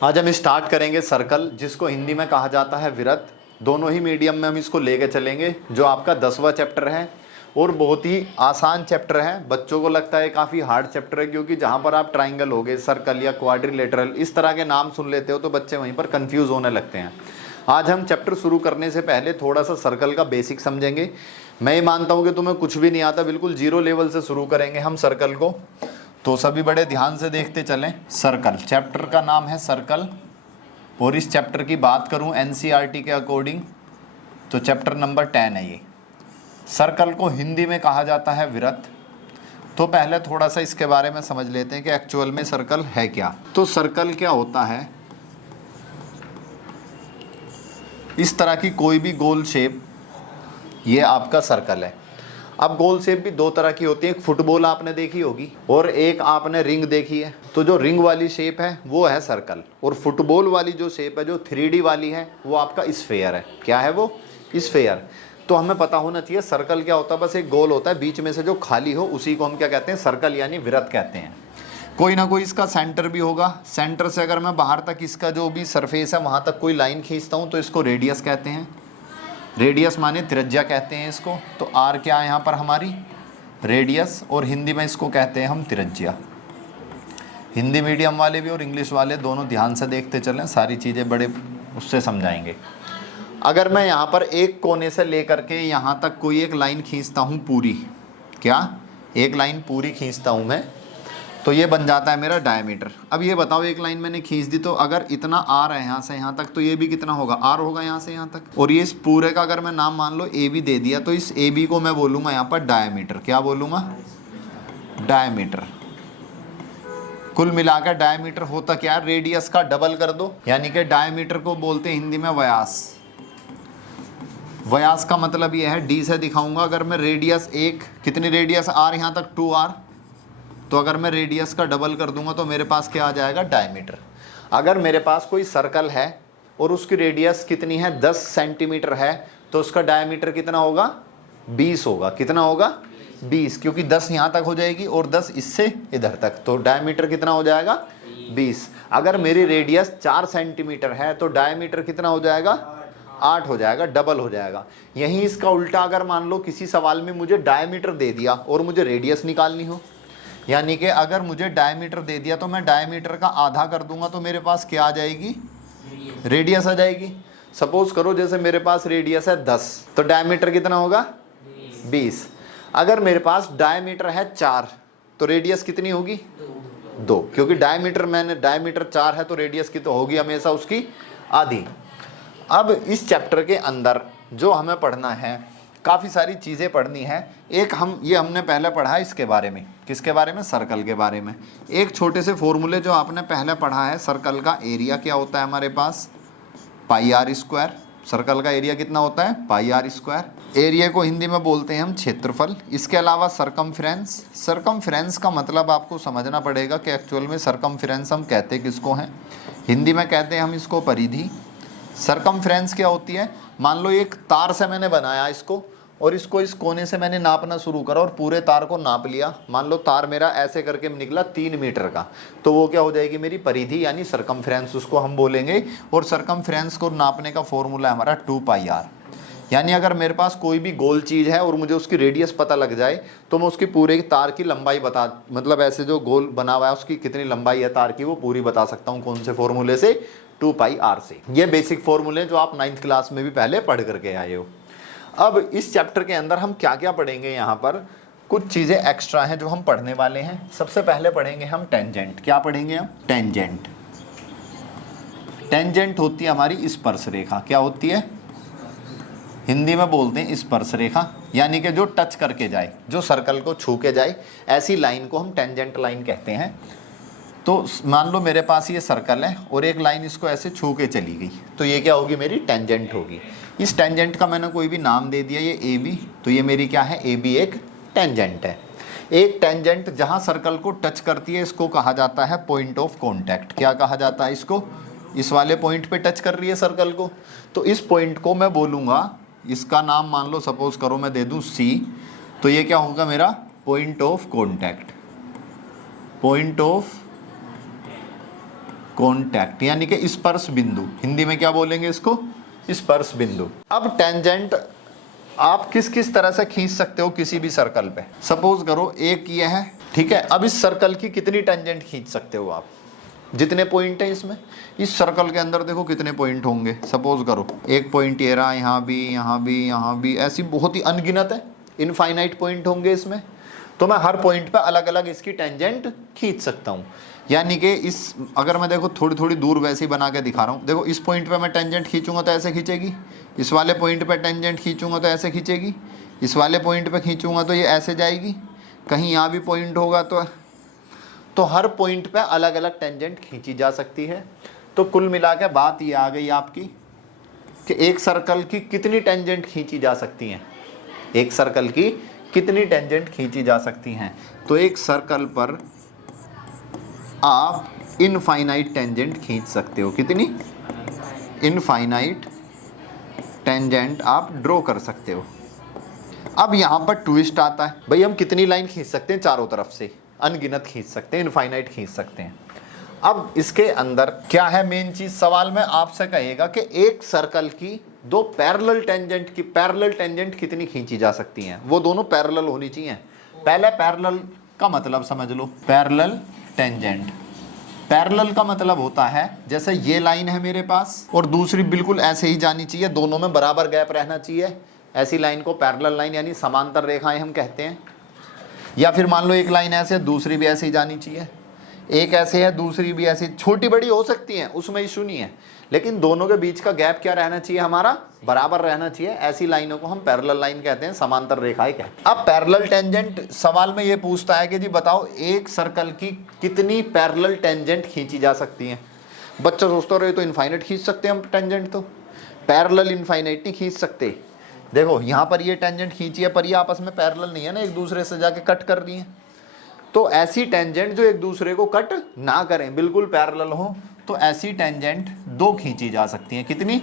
आज हम स्टार्ट करेंगे सर्कल, जिसको हिंदी में कहा जाता है वृत्त। दोनों ही मीडियम में हम इसको लेके चलेंगे, जो आपका 10वां चैप्टर है और बहुत ही आसान चैप्टर है। बच्चों को लगता है काफ़ी हार्ड चैप्टर है, क्योंकि जहाँ पर आप ट्राइंगल हो गए, सर्कल या क्वाड्रिलेटरल इस तरह के नाम सुन लेते हो तो बच्चे वहीं पर कंफ्यूज होने लगते हैं। आज हम चैप्टर शुरू करने से पहले थोड़ा सा सर्कल का बेसिक समझेंगे। मैं ये मानता हूँ कि तुम्हें कुछ भी नहीं आता, बिल्कुल जीरो लेवल से शुरू करेंगे हम सर्कल को, तो सभी बड़े ध्यान से देखते चलें। सर्कल चैप्टर का नाम है सर्कल, और इस चैप्टर की बात करूं एनसीईआरटी के अकॉर्डिंग तो चैप्टर नंबर 10 है ये। सर्कल को हिंदी में कहा जाता है वृत्त। तो पहले थोड़ा सा इसके बारे में समझ लेते हैं कि एक्चुअल में सर्कल है क्या। तो सर्कल क्या होता है, इस तरह की कोई भी गोल शेप, ये आपका सर्कल है। अब गोल शेप भी दो तरह की होती है, एक फुटबॉल आपने देखी होगी और एक आपने रिंग देखी है। तो जो रिंग वाली शेप है वो है सर्कल, और फुटबॉल वाली जो शेप है, जो 3D वाली है, वो आपका स्फेयर है। क्या है वो? स्फेयर। तो हमें पता होना चाहिए सर्कल क्या होता है। बस एक गोल होता है, बीच में से जो खाली हो उसी को हम क्या कहते हैं? सर्कल यानी वृत्त कहते हैं। कोई ना कोई इसका सेंटर भी होगा। सेंटर से अगर मैं बाहर तक इसका जो भी सरफेस है वहाँ तक कोई लाइन खींचता हूँ तो इसको रेडियस कहते हैं। रेडियस माने त्रिज्या कहते हैं इसको। तो आर क्या है यहाँ पर? हमारी रेडियस, और हिंदी में इसको कहते हैं हम त्रिज्या। हिंदी मीडियम वाले भी और इंग्लिश वाले दोनों ध्यान से देखते चलें, सारी चीज़ें बड़े उससे समझाएंगे। अगर मैं यहाँ पर एक कोने से लेकर के यहाँ तक कोई एक लाइन खींचता हूँ पूरी, क्या एक लाइन पूरी खींचता हूँ मैं, तो ये बन जाता है मेरा डायमीटर। अब ये बताओ, एक लाइन मैंने खींच दी तो अगर इतना आर है यहाँ से यहाँ तक, तो ये भी कितना होगा? आर होगा यहाँ से यहाँ तक। और ये इस पूरे का अगर मैं नाम मान लो ए बी दे दिया, तो इस ए बी को मैं बोलूँगा यहाँ पर डायमीटर। क्या बोलूँगा? डायमीटर। कुल मिलाकर डायमीटर होता क्या है? रेडियस का डबल कर दो, यानी कि डायमीटर को बोलते हैं हिंदी में व्यास। व्यास का मतलब ये है, डी से दिखाऊंगा। अगर मैं रेडियस एक, कितनी रेडियस? आर यहाँ तक 2r, तो अगर मैं रेडियस का डबल कर दूंगा तो मेरे पास क्या आ जाएगा? डायमीटर। अगर मेरे पास कोई सर्कल है और उसकी रेडियस कितनी है? 10 सेंटीमीटर है, तो उसका डायमीटर कितना होगा? 20 होगा। कितना होगा? 20, क्योंकि 10 यहाँ तक हो जाएगी और 10 इससे इधर तक, तो डायमीटर कितना हो जाएगा? 20। अगर मेरी रेडियस 4 सेंटीमीटर है तो डायमीटर कितना हो जाएगा? 8 हो जाएगा, डबल हो जाएगा। यहीं इसका उल्टा, अगर मान लो किसी सवाल में मुझे डायमीटर दे दिया और मुझे रेडियस निकालनी हो, यानी कि अगर मुझे डायमीटर दे दिया तो मैं डायमीटर का आधा कर दूंगा तो मेरे पास क्या आ जाएगी? रेडियस आ जाएगी। सपोज करो जैसे मेरे पास रेडियस है 10, तो डायमीटर कितना होगा? 20। अगर मेरे पास डायमीटर है 4, तो रेडियस कितनी होगी? 2, क्योंकि डायमीटर 4 है तो रेडियस की तो होगी हमेशा उसकी आधी। अब इस चैप्टर के अंदर जो हमें पढ़ना है, काफ़ी सारी चीज़ें पढ़नी है। एक हमने पहले पढ़ा है इसके बारे में। किसके बारे में? सर्कल के बारे में। एक छोटे से फॉर्मूले जो आपने पहले पढ़ा है, सर्कल का एरिया क्या होता है हमारे पास? पाई आर स्क्वायर। सर्कल का एरिया कितना होता है? पाई आर स्क्वायर। एरिया को हिंदी में बोलते हैं हम क्षेत्रफल। इसके अलावा सरकमफ्रेंस। सरकमफ्रेंस का मतलब आपको समझना पड़ेगा कि एक्चुअल में सरकमफ्रेंस हम कहते किसको हैं। हिंदी में कहते हैं हम इसको परिधि। सरकमफ्रेंस क्या होती है? मान लो एक तार से मैंने बनाया इसको, और इसको इस कोने से मैंने नापना शुरू करा और पूरे तार को नाप लिया। मान लो तार मेरा ऐसे करके निकला 3 मीटर का, तो वो क्या हो जाएगी? मेरी परिधि यानी सरकमफ्रेंस, उसको हम बोलेंगे। और सरकमफ्रेंस को नापने का फॉर्मूला है हमारा 2πr। यानी अगर मेरे पास कोई भी गोल चीज़ है और मुझे उसकी रेडियस पता लग जाए तो मैं उसकी पूरे तार की लंबाई मतलब ऐसे जो गोल बना हुआ है उसकी कितनी लंबाई है तार की, वो पूरी बता सकता हूँ। कौन से फॉर्मूले से? 2πr से। ये बेसिक फॉर्मूले जो आप 9th क्लास में भी पहले पढ़ करके आए हो। अब इस चैप्टर के अंदर हम क्या क्या पढ़ेंगे? यहाँ पर कुछ चीज़ें एक्स्ट्रा हैं जो हम पढ़ने वाले हैं। सबसे पहले पढ़ेंगे हम टेंजेंट। क्या पढ़ेंगे हम? टेंजेंट। टेंजेंट होती है हमारी स्पर्श रेखा। क्या होती है? हिंदी में बोलते हैं स्पर्श रेखा, यानी कि जो टच करके जाए, जो सर्कल को छू के जाए, ऐसी लाइन को हम टेंजेंट लाइन कहते हैं। तो मान लो मेरे पास ये सर्कल है और एक लाइन इसको ऐसे छू के चली गई, तो ये क्या होगी? मेरी टेंजेंट होगी। इस टेंजेंट का मैंने कोई भी नाम दे दिया, ये ए बी, तो ये मेरी क्या है? ए बी एक टेंजेंट है। एक टेंजेंट जहाँ सर्कल को टच करती है इसको कहा जाता है पॉइंट ऑफ कॉन्टैक्ट। क्या कहा जाता है इसको? इस वाले पॉइंट पे टच कर रही है सर्कल को, तो इस पॉइंट को मैं बोलूँगा, इसका नाम मान लो सपोज करो मैं दे दूँ सी, तो ये क्या होगा मेरा? Point of contact. Point of contact, यानी कि स्पर्श बिंदु, हिंदी में क्या बोलेंगे इसको, स्पर्श बिंदु। अब टेंजेंट आप किस किस तरह से खींच सकते हो किसी भी सर्कल पे। सपोज करो एक ये है, ठीक है। अब इस सर्कल की कितनी टेंजेंट खींच सकते हो आप, जितने पॉइंट है इसमें, इस सर्कल के अंदर देखो कितने पॉइंट होंगे। सपोज करो एक पॉइंट ये रहा, यहाँ भी, यहाँ भी, यहाँ भी, ऐसी बहुत ही अनगिनत है, इनफाइनाइट पॉइंट होंगे इसमें। तो मैं हर पॉइंट पे अलग अलग इसकी टेंजेंट खींच सकता हूँ। यानी कि इस, अगर मैं देखो थोड़ी थोड़ी दूर वैसे ही बना के दिखा रहा हूँ, देखो इस पॉइंट पे मैं टेंजेंट खींचूंगा तो ऐसे खींचेगी, इस वाले पॉइंट पे टेंजेंट खींचूंगा तो ऐसे खींचेगी, इस वाले पॉइंट पे खींचूंगा तो ये ऐसे जाएगी, कहीं यहाँ भी पॉइंट होगा तो हर पॉइंट पे अलग अलग टेंजेंट खींची जा सकती है। तो कुल मिला के बात ये आ गई आपकी कि एक सर्कल की कितनी टेंजेंट खींची जा सकती हैं, एक सर्कल की कितनी टेंजेंट खींची जा सकती हैं। तो एक सर्कल पर आप इनफाइनाइट टेंजेंट खींच सकते हो, कितनी, इनफाइनाइट टेंजेंट आप ड्रॉ कर सकते हो। अब यहाँ पर ट्विस्ट आता है, भाई हम कितनी लाइन खींच सकते हैं, चारों तरफ से अनगिनत खींच सकते हैं, इनफाइनाइट खींच सकते हैं। अब इसके अंदर क्या है मेन चीज, सवाल में आपसे कहेगा कि एक सर्कल की दो पैरेलल टेंजेंट की पैरेलल टेंजेंट कितनी खींची जा सकती हैं, वो दोनों पैरेलल होनी चाहिए। पहले पैरेलल का मतलब समझ लो, पैरेलल टेंजेंट, पैरेलल का मतलब होता है जैसे ये लाइन है मेरे पास और दूसरी बिल्कुल ऐसे ही जानी चाहिए, दोनों में बराबर गैप रहना चाहिए, ऐसी लाइन को पैरेलल लाइन यानी समांतर रेखाएं हम कहते हैं। या फिर मान लो एक लाइन ऐसे, दूसरी भी ऐसे ही जानी चाहिए, एक ऐसे है दूसरी भी ऐसी, छोटी बड़ी हो सकती है उसमें इशू नहीं है, लेकिन दोनों के बीच का गैप क्या रहना चाहिए, हमारा बराबर रहना चाहिए। ऐसी लाइनों को हम पैरेलल लाइन कहते हैं, समांतर रेखाएं कहते हैं। अब पैरेलल टेंजेंट सवाल में ये पूछता है कि जी बताओ एक सर्कल की कितनी पैरेलल टेंजेंट खींची जा सकती है। बच्चा सोचता रहे तो इनफाइनाइट खींच सकते हैं हम टेंजेंट, तो पैरेलल इनफाइनाइट नहीं खींच सकते। देखो यहाँ पर ये टेंजेंट खींची है पर ये आपस में पैरेलल नहीं है ना, एक दूसरे से जाके कट कर रही है। तो ऐसी टेंजेंट जो एक दूसरे को कट ना करें, बिल्कुल पैरेलल हो, तो ऐसी टेंजेंट दो खींची जा सकती हैं, कितनी,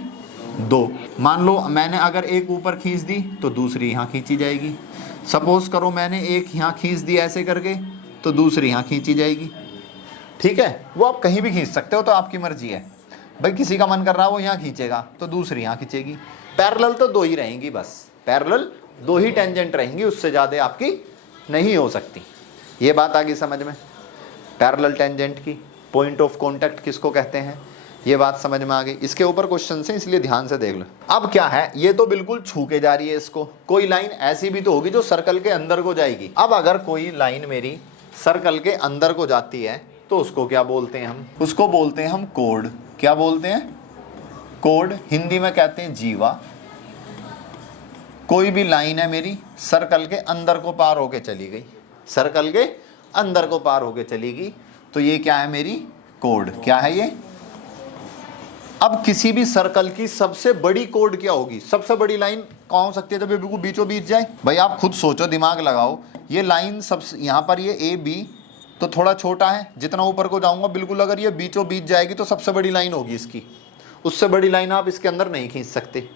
दो। मान लो मैंने अगर एक ऊपर खींच दी तो दूसरी यहाँ खींची जाएगी। सपोज करो मैंने एक यहाँ खींच दी ऐसे करके तो दूसरी यहाँ खींची जाएगी, ठीक है। वो आप कहीं भी खींच सकते हो, तो आपकी मर्जी है भाई, किसी का मन कर रहा है वो यहाँ खींचेगा तो दूसरी यहाँ खींचेगी। पैरेलल तो दो ही रहेंगी बस, पैरेलल दो ही टेंजेंट रहेंगी, उससे ज़्यादा आपकी नहीं हो सकती। ये बात आ गई समझ में, पैरेलल टेंजेंट की पॉइंट ऑफ कांटेक्ट किसको कहते हैं, ये बात समझ में आ गई। इसके ऊपर क्वेश्चन है इसलिए ध्यान से देख लो। अब क्या है, ये तो बिल्कुल छू के जा रही है इसको, कोई लाइन ऐसी भी तो होगी जो सर्कल के अंदर को जाएगी। अब अगर कोई लाइन मेरी सर्कल के अंदर को जाती है तो उसको क्या बोलते हैं हम, उसको बोलते हैं हम कोड। क्या बोलते हैं, कोड, हिंदी में कहते हैं जीवा। कोई भी लाइन है मेरी सर्कल के अंदर को पार होके चली गई, सर्कल के अंदर को पार होके चली गई, तो ये क्या है मेरी कोड। क्या है ये, अब किसी भी सर्कल की सबसे बड़ी कोड क्या होगी, सबसे बड़ी लाइन कौन हो सकती है जब ये बिल्कुल बीचों बीच जाए। भाई आप खुद सोचो, दिमाग लगाओ, ये लाइन सबसे, यहाँ पर ये ए बी तो थोड़ा छोटा है, जितना ऊपर को जाऊंगा बिल्कुल अगर ये बीचों बीच जाएगी तो सबसे बड़ी लाइन होगी इसकी, उससे बड़ी लाइन आप इसके अंदर नहीं खींच सकते।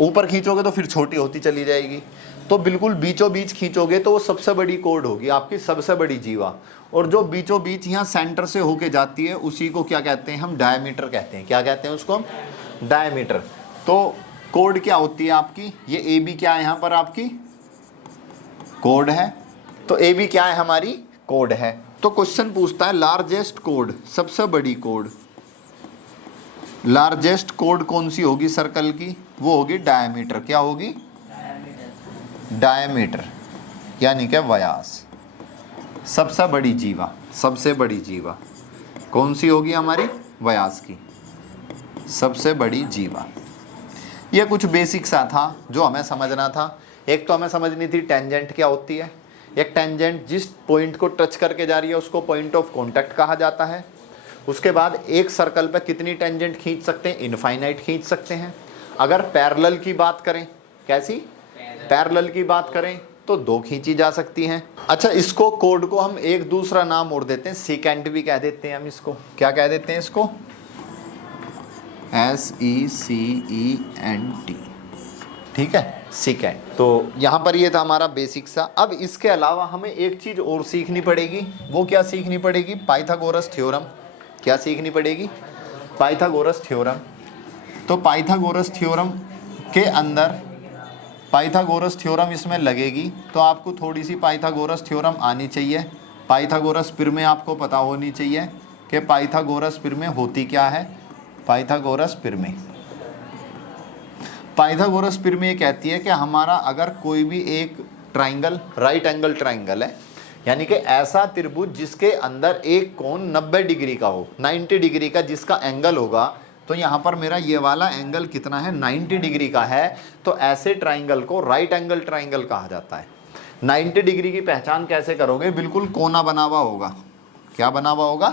ऊपर खींचोगे तो फिर छोटी होती चली जाएगी, तो बिल्कुल बीचों बीच खींचोगे तो वो सबसे बड़ी कोड होगी आपकी, सबसे बड़ी जीवा। और जो बीचों बीच यहाँ सेंटर से होके जाती है उसी को क्या कहते हैं हम, डायमीटर कहते हैं। क्या कहते हैं उसको, डायमीटर। तो कोड क्या होती है आपकी, ये ए बी क्या है यहाँ पर आपकी कोड है, तो ए बी क्या है हमारी कोड है। तो क्वेश्चन पूछता है लार्जेस्ट कोड, सबसे बड़ी कोड, लार्जेस्ट कोड कौन सी होगी सर्कल की, वो होगी डायमीटर। क्या होगी, डायमीटर यानी क्या व्यास। सबसे बड़ी जीवा, सबसे बड़ी जीवा कौन सी होगी हमारी, व्यास की सबसे बड़ी जीवा। ये कुछ बेसिक सा था जो हमें समझना था। एक तो हमें समझनी थी टेंजेंट क्या होती है, एक टेंजेंट जिस पॉइंट को टच करके जा रही है उसको पॉइंट ऑफ कांटेक्ट कहा जाता है। उसके बाद एक सर्कल पे कितनी टेंजेंट खींच सकते हैं, इनफाइनाइट खींच सकते हैं। अगर पैरेलल की बात करें, कैसी, पैरेलल की बात करें तो दो खींची जा सकती हैं। अच्छा, इसको कोड को हम एक दूसरा नाम और देते हैं, सीकेंट भी कह देते हैं हम इसको। क्या कह देते हैं इसको, SECENT, ठीक है, सीकेंट। तो यहाँ पर ये था हमारा बेसिक सा। अब इसके अलावा हमें एक चीज़ और सीखनी पड़ेगी, वो क्या सीखनी पड़ेगी, पाइथागोरस थ्योरम। क्या सीखनी पड़ेगी? Pythagoras theorem. तो पाइथागोरस थ्योरम के अंदर पाइथागोरस थ्योरम इसमें लगेगी, तो आपको थोड़ी सी पाइथागोरस थ्योरम आनी चाहिए। पाइथागोरस प्रमेय आपको पता होनी चाहिए कि पाइथागोरस प्रमेय होती क्या है। पाइथागोरस प्रमेय, पाइथागोरस प्रमेय कहती है कि हमारा अगर कोई भी एक ट्राइंगल राइट एंगल ट्राइंगल है, यानी कि ऐसा त्रिभुज जिसके अंदर एक कोण 90 डिग्री का हो, 90 डिग्री का जिसका एंगल होगा, तो यहाँ पर मेरा ये वाला एंगल कितना है? 90 डिग्री का है। तो ऐसे ट्राइंगल को राइट एंगल ट्राइंगल कहा जाता है। 90 डिग्री की पहचान कैसे करोगे? बिल्कुल कोना बना हुआ होगा। क्या बना हुआ होगा?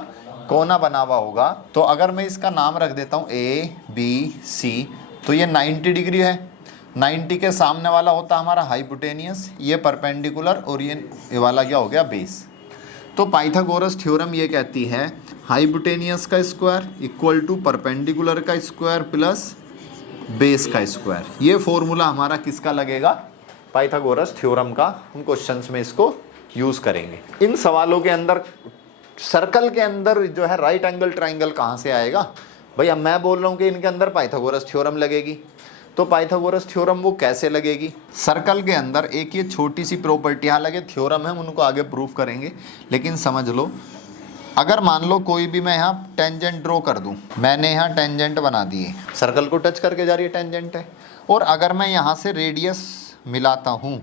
कोना बना हुआ होगा। तो अगर मैं इसका नाम रख देता हूँ ABC, तो ये 90 डिग्री है। 90 के सामने वाला होता हमारा हाइपोटेनियस, ये परपेंडिकुलर, और ये वाला क्या हो गया? बेस। तो पाइथागोरस थ्योरम ये कहती है हाइपोटेनियस का स्क्वायर इक्वल टू परपेंडिकुलर का स्क्वायर प्लस बेस का स्क्वायर। ये फॉर्मूला हमारा किसका लगेगा? पाइथागोरस थ्योरम का। हम क्वेश्चंस में इसको यूज करेंगे। इन सवालों के अंदर सर्कल के अंदर जो है राइट एंगल ट्राइंगल कहाँ से आएगा? भाई अब मैं बोल रहा हूँ कि इनके अंदर पाइथागोरस थ्योरम लगेगी। तो पाइथागोरस थ्योरम वो कैसे लगेगी? सर्कल के अंदर एक ये छोटी सी प्रॉपर्टी, हालांकि थ्योरम है, हम उनको आगे प्रूफ करेंगे, लेकिन समझ लो, अगर मान लो कोई भी मैं यहाँ टेंजेंट ड्रॉ कर दूँ, मैंने यहाँ टेंजेंट बना दिए, सर्कल को टच करके जा रही है टेंजेंट है, और अगर मैं यहाँ से रेडियस मिलाता हूँ,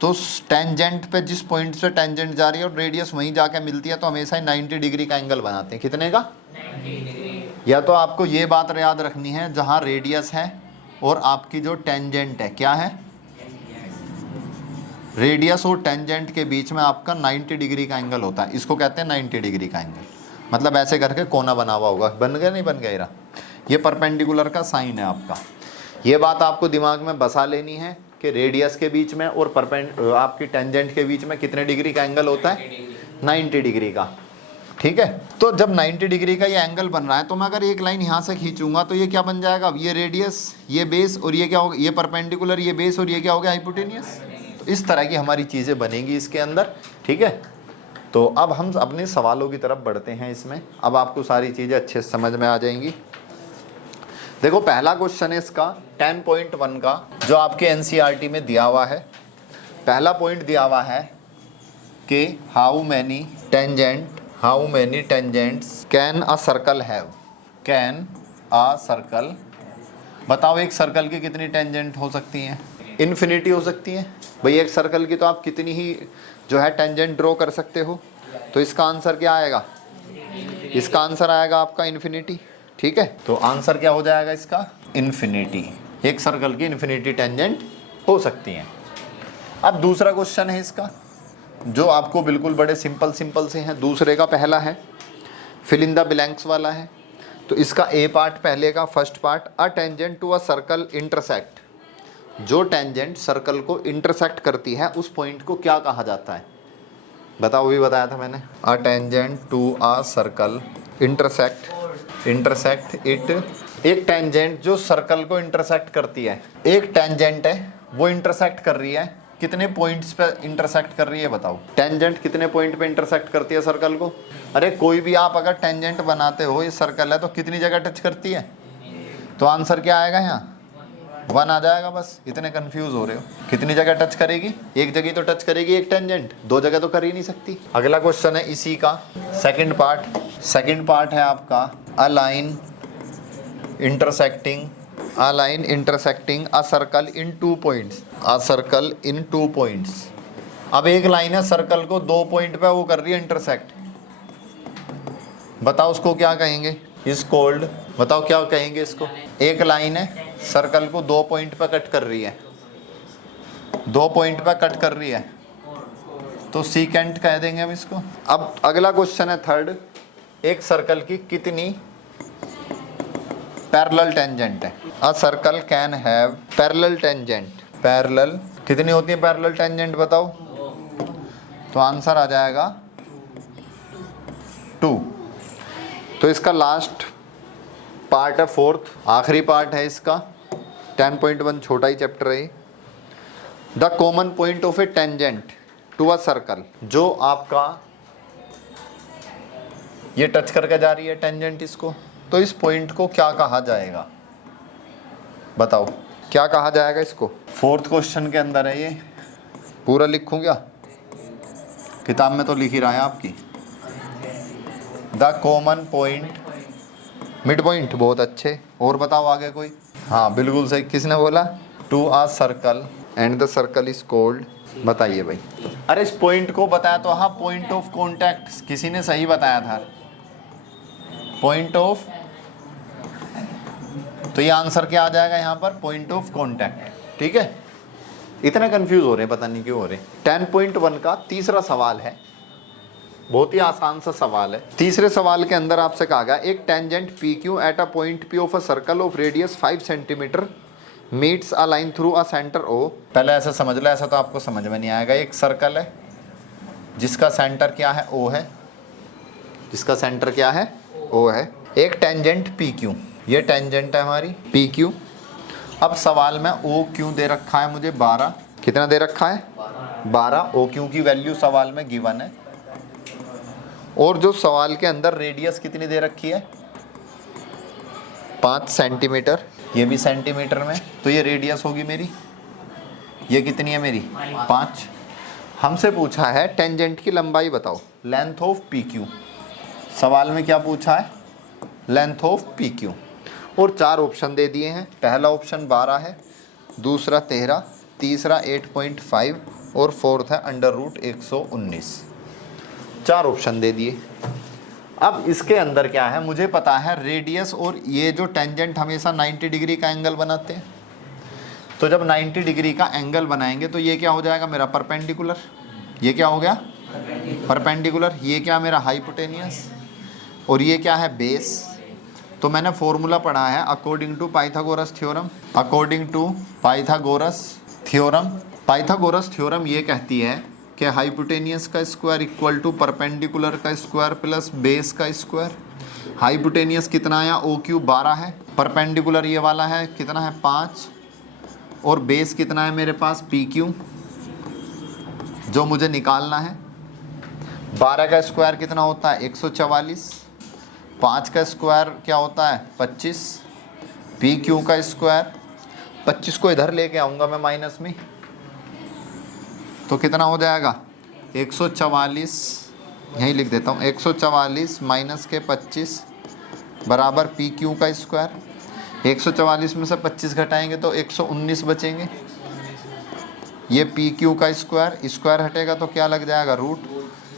तो टेंजेंट पे जिस पॉइंट से टेंजेंट जा रही है और रेडियस वहीं जाके मिलती है, तो हमेशा ही 90 डिग्री का एंगल बनाते हैं। कितने का? 90 डिग्री। या तो आपको ये बात याद रखनी है, जहाँ रेडियस है और आपकी जो टेंजेंट है, क्या है? रेडियस और टेंजेंट के बीच में आपका 90 डिग्री का एंगल होता है। इसको कहते हैं 90 डिग्री का एंगल। मतलब ऐसे करके कोना बना हुआ होगा। बन गया? नहीं बन गया? ये परपेंडिकुलर का साइन है आपका। ये बात आपको दिमाग में बसा लेनी है कि रेडियस के बीच में और आपकी टेंजेंट के बीच में कितने डिग्री का एंगल होता है? 90 डिग्री का। ठीक है। तो जब 90 डिग्री का ये एंगल बन रहा है, तो मैं अगर एक लाइन यहाँ से खींचूंगा तो ये क्या बन जाएगा? ये रेडियस, ये बेस, और ये क्या होगा? ये परपेंडिकुलर, ये बेस, और ये क्या हो गया? हाइपोटेनियस। तो इस तरह की हमारी चीज़ें बनेंगी इसके अंदर। ठीक है। तो अब हम अपने सवालों की तरफ बढ़ते हैं। इसमें अब आपको सारी चीज़ें अच्छे से समझ में आ जाएंगी। देखो पहला क्वेश्चन है इसका 10.1 का, जो आपके NCERT में दिया हुआ है। पहला पॉइंट दिया हुआ है कि how many tangents can a circle have? Can a circle, बताओ एक सर्कल की कितनी टेंजेंट हो सकती हैं? इन्फिनिटी हो सकती है। भाई एक सर्कल की तो आप कितनी ही जो है टेंजेंट ड्रॉ कर सकते हो। तो इसका आंसर क्या आएगा? इसका आंसर आएगा आपका इन्फिनिटी। ठीक है। तो आंसर क्या हो जाएगा इसका? इन्फिनिटी। एक सर्कल की इन्फिनिटी टेंजेंट हो सकती हैं। अब दूसरा क्वेश्चन है इसका, जो आपको बिल्कुल बड़े सिंपल से हैं। दूसरे का पहला है, फिल इन द ब्लैंक्स वाला है। तो इसका ए पार्ट पहले का, first part, a tangent to a circle intersect. जो टेंजेंट सर्कल को इंटरसेक्ट करती है उस पॉइंट को क्या कहा जाता है? बताओ, वो भी बताया था मैंने। A tangent to a circle intersect it. एक टेंजेंट जो सर्कल को इंटरसेक्ट करती है, एक टेंजेंट है वो इंटरसेक्ट कर रही है, कितने पॉइंट्स पे इंटरसेक्ट कर रही है? बताओ टेंजेंट कितने पॉइंट पे इंटरसेक्ट करती है सर्कल को? अरे कोई भी आप अगर टेंजेंट बनाते हो, ये सर्कल है, तो कितनी जगह टच करती है? तो आंसर क्या आएगा यहाँ? 1 आ जाएगा। बस इतने कंफ्यूज हो रहे हो। कितनी जगह टच करेगी? एक जगह तो टच करेगी एक टेंजेंट, 2 जगह तो कर ही नहीं सकती। अगला क्वेश्चन है इसी का सेकंड पार्ट है आपका a line intersecting a circle in 2 points. अब एक लाइन है, सर्कल को 2 पॉइंट पे वो कर रही है इंटरसेक्ट। बताओ उसको क्या कहेंगे? इस कोल्ड, बताओ क्या कहेंगे इसको? एक लाइन है, सर्कल को 2 पॉइंट पे कट कर रही है, 2 पॉइंट पे कट कर रही है, तो सीकेंट कह देंगे हम इसको। अब अगला क्वेश्चन है थर्ड, एक सर्कल की कितनी पैरेलल टेंजेंट है? A circle can have parallel कितनी होती है पैरेलल टेंजेंट? बताओ। तो आंसर आ जाएगा 2। तो इसका लास्ट पार्ट है फोर्थ, आखिरी पार्ट है इसका। 10.1 छोटा ही चैप्टर है। The common point of a tangent to a circle, जो आपका ये टच करके जा रही है टेंजेंट इसको, तो इस पॉइंट को क्या कहा जाएगा बताओ, क्या कहा जाएगा इसको। फोर्थ क्वेश्चन के अंदर है ये, पूरा लिखूं क्या, किताब में तो लिख ही रहा है आपकी। The common point, mid point, बहुत अच्छे। और बताओ आगे कोई। हाँ बिल्कुल सही, किसने बोला, to a circle and the circle is called, बताइए भाई। अरे इस पॉइंट को बताया तो, हाँ पॉइंट ऑफ कॉन्टैक्ट, किसी ने सही बताया था, पॉइंट ऑफ, तो ये आंसर क्या आ जाएगा यहाँ पर, पॉइंट ऑफ कॉन्टैक्ट। ठीक है, इतने कंफ्यूज हो रहे हैं, पता नहीं क्यों हो रहे। 10.1 का तीसरा सवाल है, बहुत ही आसान सा सवाल है। तीसरे सवाल के अंदर आपसे कहा गया एक tangent P Q at a point P of a circle of radius 5 centimetre meets a line through a centre O. पहले ऐसा समझ लो, ऐसा तो आपको समझ में नहीं आएगा। एक सर्कल है जिसका सेंटर क्या है, ओ है, जिसका सेंटर क्या है, ओ है। एक टेंजेंट पी क्यू, ये टेंजेंट है हमारी पी क्यू। अब सवाल में ओ क्यू दे रखा है मुझे 12, कितना दे रखा है 12, ओ क्यू की वैल्यू सवाल में गिवन है। और जो सवाल के अंदर रेडियस कितनी दे रखी है 5 सेंटीमीटर, ये भी सेंटीमीटर में, तो ये रेडियस होगी मेरी, ये कितनी है मेरी 5। हमसे पूछा है टेंजेंट की लंबाई बताओ, लेंथ ऑफ पी क्यू। सवाल में क्या पूछा है, लेंथ ऑफ पी क्यू। और 4 ऑप्शन दे दिए हैं। पहला ऑप्शन 12 है, दूसरा 13, तीसरा 8.5 और फोर्थ है √119। 4 ऑप्शन दे दिए। अब इसके अंदर क्या है, मुझे पता है रेडियस, और ये जो टेंजेंट हमेशा 90 डिग्री का एंगल बनाते हैं, तो जब 90 डिग्री का एंगल बनाएंगे तो ये क्या हो जाएगा मेरा परपेंडिकुलर, ये क्या हो गया परपेंडिकुलर, ये क्या मेरा हाइपोटेनियस, और ये क्या है बेस। तो मैंने फॉर्मूला पढ़ा है according to Pythagoras theorem, according to Pythagoras theorem. Pythagoras theorem ये कहती है कि हाइपोटेनियस का स्क्वायर इक्वल टू परपेंडिकुलर का स्क्वायर प्लस बेस का स्क्वायर। हाइपोटेनियस कितना है, ओ क्यू 12 है, परपेंडिकुलर ये वाला है कितना है 5, और बेस कितना है मेरे पास पी क्यू, जो मुझे निकालना है। 12 का स्क्वायर कितना होता है 144, 5 का स्क्वायर क्या होता है 25, पी क्यू का स्क्वायर 25 को इधर लेके आऊँगा मैं माइनस में, तो कितना हो जाएगा 144, यहीं लिख देता हूँ 144 माइनस के 25 बराबर पी क्यू का स्क्वायर। 144 में से 25 घटाएंगे तो 119 बचेंगे। ये पी क्यू का स्क्वायर, स्क्वायर हटेगा तो क्या लग जाएगा रूट,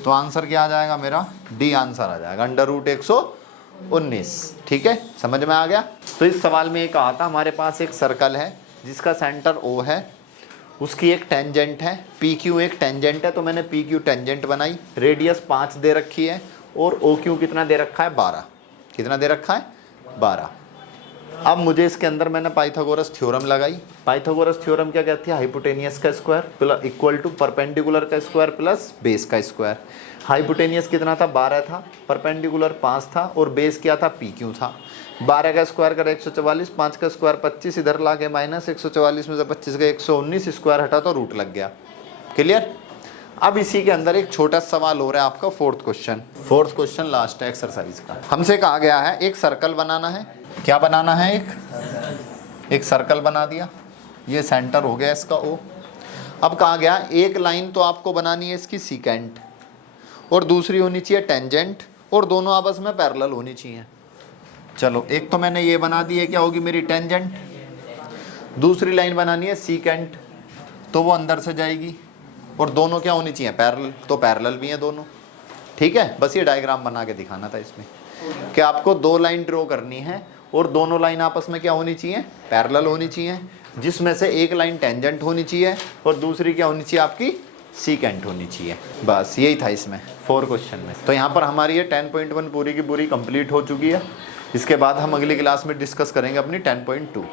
तो आंसर क्या आ जाएगा मेरा डी आंसर आ जाएगा √119। ठीक है, समझ में आ गया। तो इस सवाल में ये कहा था हमारे पास एक सर्कल है जिसका सेंटर ओ है, उसकी एक टेंजेंट है, पी क्यू एक टेंजेंट है, तो मैंने पी क्यू टेंजेंट बनाई, रेडियस 5 दे रखी है, और ओ क्यू कितना दे रखा है 12, कितना दे रखा है 12। अब मुझे इसके अंदर मैंने पाइथागोरस थ्योरम लगाई। पाइथागोरस थ्योरम क्या कहती है, हाइपोटेनियस का square plus equal to perpendicular का स्क्वायर प्लस बेस का स्क्वायर। हाइपोटेनियस कितना था 12 था, परपेंडिकुलर 5 था, और बेस क्या था पी क्यू था। 12 का स्क्वायर कर 144, 5 का स्क्वायर 25, इधर ला के माइनस 144 में से 25 का 119, स्क्वायर हटा तो रूट लग गया। क्लियर। अब इसी के अंदर एक छोटा सवाल हो रहा है आपका फोर्थ क्वेश्चन लास्ट है एक्सरसाइज का। हमसे कहा गया है एक सर्कल बनाना है, क्या बनाना है, एक सर्कल बना दिया, ये सेंटर हो गया इसका ओ। अब कहा गया एक लाइन तो आपको बनानी है इसकी सीकेंट, और दूसरी होनी चाहिए टेंजेंट, और दोनों आपस में पैरेलल होनी चाहिए। चलो एक तो मैंने ये बना दी है, क्या होगी मेरी टेंजेंट, दूसरी लाइन बनानी है सीकेंट, तो वो अंदर से जाएगी, और दोनों क्या होनी चाहिए पैरेलल, तो पैरेलल भी हैं दोनों। ठीक है, बस ये डायग्राम बना के दिखाना था इसमें कि आपको 2 लाइन ड्रॉ करनी है, और दोनों लाइन आपस में क्या होनी चाहिए पैरेलल होनी चाहिए, जिसमें से एक लाइन टेंजेंट होनी चाहिए और दूसरी क्या होनी चाहिए आपकी सीकेंट होनी चाहिए। बस यही था इसमें 4 क्वेश्चन में। तो यहाँ पर हमारी ये 10.1 पूरी की पूरी कंप्लीट हो चुकी है। इसके बाद हम अगली क्लास में डिस्कस करेंगे अपनी 10.2।